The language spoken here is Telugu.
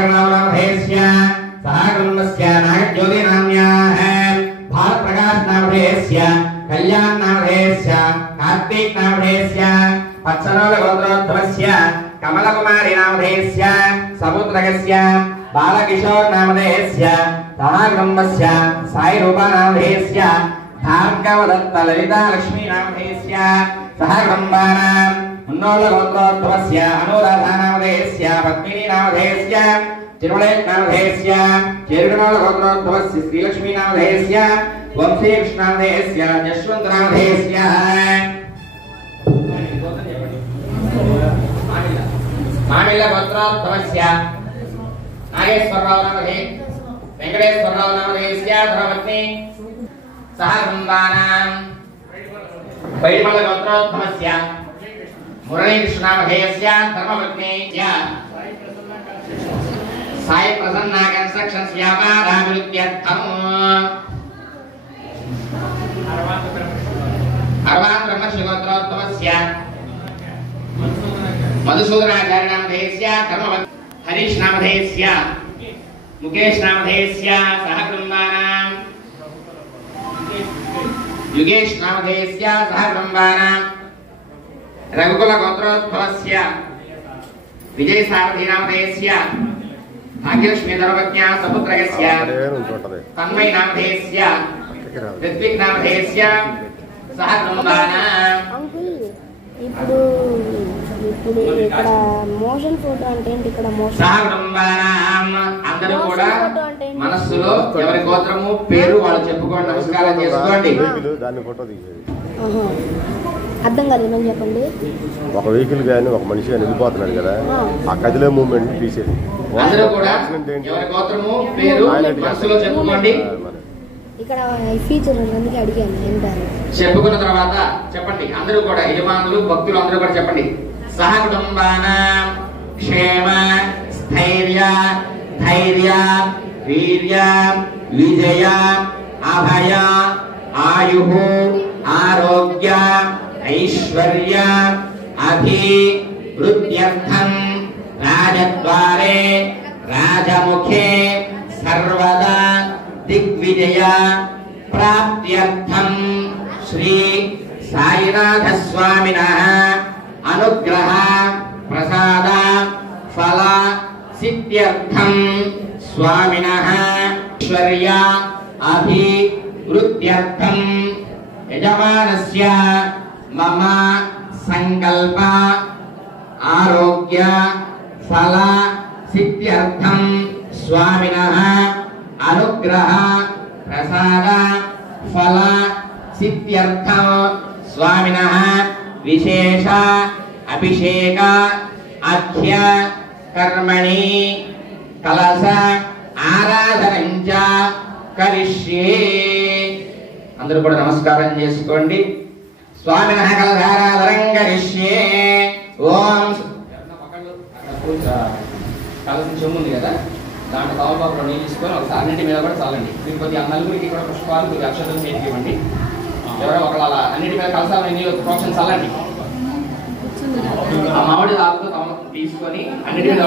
शेखरनामधेयस्य सहकुटुम्बस्य नागज्योतिनाम्याः भारतप्रकाशनामधेयस्य कल्याणनामधेयस्य कार्तिकनामधेयस्य पत्सनोलगोत्रोद्भवस्य कमलकुमारीनामधेयस्य समुद्रकस्य बालकिशोरनामधेयस्य सहकुटुम्बस्य साईरूपानामधेयस्य भार्गवदत्तललितालक्ष्मीनामधेयस्य सहकुटुम्बानां मुन्नोलगोत्रोद्भवस्य अनुराधानामधेयस्य पद्मिनीनामधेयस्य चिरुमलेनामधेयस्य चेरुगणोलगोत्रोद्भवस्य श्रीलक्ष्मीनामधेयस्य वंशीकृष्णामधेयस्य यशवन्तनामधेयस्य मामिलगोत्रोद्भवस्य नागेश्वररावनामधेय वेंकटेश्वररावनामधेयस्य धर्मपत्नी सहकुटुम्बानां पैडिमलगोत्रोद्भवस्य मुरलीकृष्णामधेयस्य धर्मपत्नी साई प्रसन्ना कंस्ट्रक्शन्स व्यापाराभिवृद्ध्यर्थम् अर्वान् ब्रह्मश्रीगोत्रोद्भवस्य मधुसूदनाचार्यनामधेयस्य धर्मपत्नी हरीशनामधेयस्य मुकेशनामधेयस्य सहकुटुम्बानां युगेशनामधेयस्य सहकुटुम्बानां रघुकुलगोत्रोद्भवस्य विजयसारथीनामधेयस्य भाग्यलक्ष्मी धर्मपत्न्या सपुत्रकस्य तन्मयनामधेयस्य ऋत्विकनामधेयस्य सहकुटुम्बानां ఇప్పుడు ఇక్కడ మోషన్ ఫోటో అంటే ఏంటి? ఇక్కడ మోషన్ సహకుటుంబానాం అందరూ కూడా మనస్సులో ఎవరి గోత్రము పేరు వాళ్ళు చెప్పుకోండి, నమస్కారం చేసుకోండి. దాన్ని ఫోటో తీసేది అర్థం కాదు, ఏమని చెప్పండి. ఒక వెహికల్ కానీ ఒక మనిషి కానీ వెళ్ళిపోతున్నాడు కదా, ఆ కదిలే మూమెంట్ తీసేది. అందరూ కూడా ఎవరి గోత్రము పేరు మనస్సులో చెప్పుకోండి. ఇక్కడ ఫీచర్ అందుకే అడిగాను ఏంటారు. చెప్పుకున్న తర్వాత చెప్పండి అందరూ కూడా, యజమానులు భక్తులు అందరూ కూడా చెప్పండి. సహకుటుంబానాం క్షేమ స్థైర్య ధైర్య వీర్య విజయ అభయ ఆయు ఆరోగ్య ఐశ్వర్య అభివృద్ధ్యర్థం రాజద్వారే రాజముఖే సర్వదా దిగ్విజయ ప్రాప్త్యర్థం శ్రీ సాయినాథ స్వామినః అనుగ్రహ ప్రసాద ఫల సిద్ధ్యర్థం స్వామినః ఐశ్వర్య అభివృద్ధ్యర్థం యజమానస్య మమ సంకల్ప ఆరోగ్య ఫల సిద్ధ్యర్థం స్వామినః అనుగ్రహ ప్రసాద ఫల సిద్ధ్యర్థం స్వామినః విశేష అభిషేక అఖ్య కర్మణి కలశ ఆరాధనంచ కరిష్యే. అందరూ కూడా నమస్కారం చేసుకోండి. స్వామినః కలశారాధనం కరిష్యే. ఓం కలశం చెమ్ము ఉంది కదా, దాంట్లో తమలపాకులో నీళ్ళు తీసుకొని ఒకసారి అన్నింటి మీద కూడా చాలండి. మీరు కొద్దిగా నలుగురికి కూడా పుష్పాలు కొద్దిగా అక్షతలు చేతికి ఇవ్వండి. ఎవరో ఒకళ్ళు అలా అన్నింటి మీద కలసాల నీళ్ళు ప్రోక్షణ చల్లండి. ఆ మామిడి ఆకుతో తీసుకొని అన్నిటి మీద